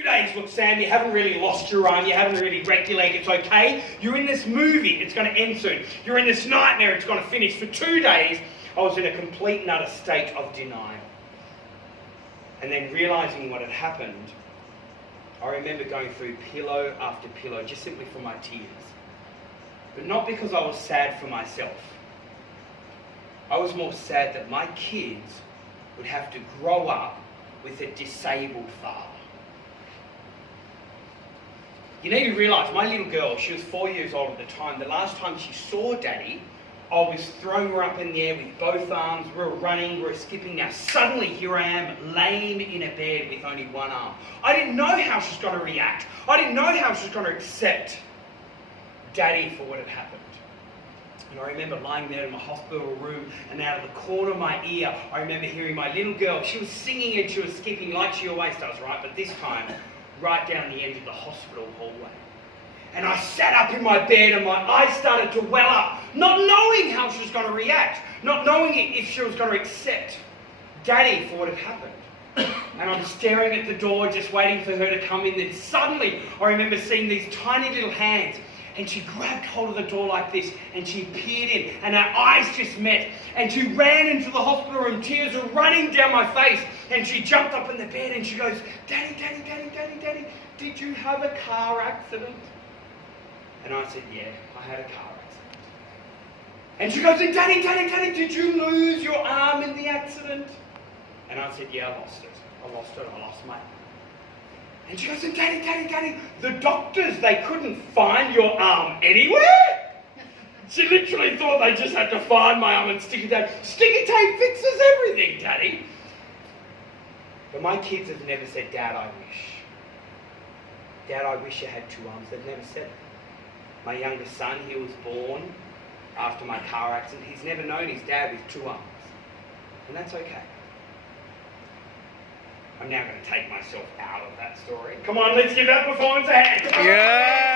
2 days, look Sam, you haven't really lost your arm, you haven't really wrecked your leg, it's okay. You're in this movie, it's going to end soon. You're in this nightmare, it's going to finish. For 2 days, I was in a complete and utter state of denial. And then realising what had happened, I remember going through pillow after pillow, just simply for my tears. But not because I was sad for myself. I was more sad that my kids would have to grow up with a disabled father. You need to realise, my little girl, she was 4 years old at the time. The last time she saw Daddy, I was throwing her up in the air with both arms. We were running, we were skipping. Now suddenly here I am, lame in a bed with only one arm. I didn't know how she was going to react. I didn't know how she was going to accept Daddy for what had happened. And I remember lying there in my hospital room, and out of the corner of my ear, I remember hearing my little girl. She was singing and she was skipping like she always does, right? But this time, right down the end of the hospital hallway. And I sat up in my bed and my eyes started to well up, not knowing how she was going to react, not knowing if she was going to accept Daddy for what had happened. And I'm staring at the door, just waiting for her to come in. Then suddenly, I remember seeing these tiny little hands, and she grabbed hold of the door like this, and she peered in, and our eyes just met, and she ran into the hospital room, tears were running down my face, and she jumped up in the bed, and she goes, Daddy, Daddy, Daddy, Daddy, Daddy, did you have a car accident? And I said, yeah, I had a car accident. And she goes, and Daddy, Daddy, Daddy, did you lose your arm in the accident? And I said, yeah, I lost it. I lost my arm. And she goes, and Daddy, Daddy, Daddy, the doctors, they couldn't find your arm anywhere? She literally thought they just had to find my arm and stick it down. Sticky tape fixes everything, Daddy. But my kids have never said, Dad, I wish. Dad, I wish you had 2 arms. They've never said it. My youngest son, he was born after my car accident. He's never known his dad with 2 arms. And that's okay. I'm now going to take myself out of that story. Come on, let's give that performance a hand. Yeah!